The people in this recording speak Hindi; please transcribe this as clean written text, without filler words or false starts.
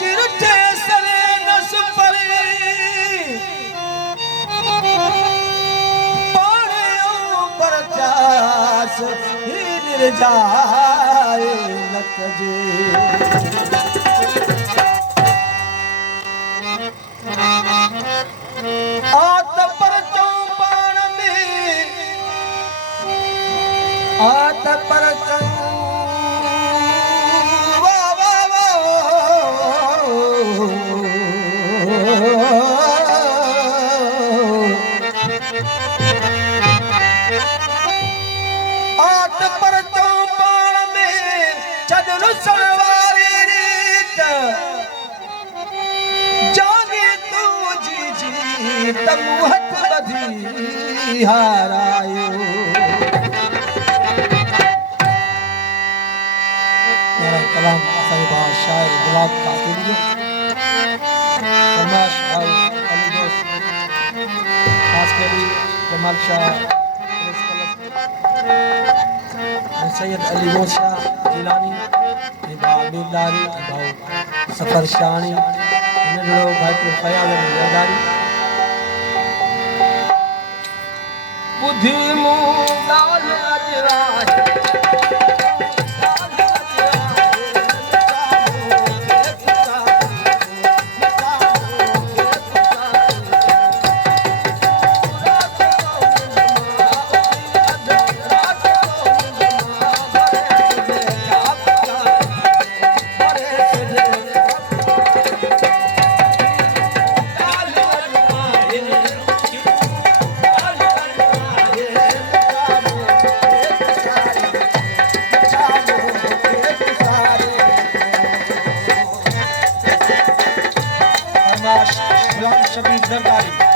जिरठे सरे नस परे पाणियों परचास ही निर्जाए नकजे आत परचों पाण में आत परचों आत परचों पाण में छॾणु सणवारी रीत जाने तू जी तमु हथ ॿधी हारायो मेरा कलाम असांजे भाउ शाइर गुलाब कासिम जो फरमाइश भाई अली दोस्त खास करे जमाल शाह सैयद अली दोस्त शाह जिलानी अमीरदारी भाऊ सफर शानी नंढड़ो भाई ख़याल ज़रदारी बुधी मूं लाल अजराज शबीर ज़रदारी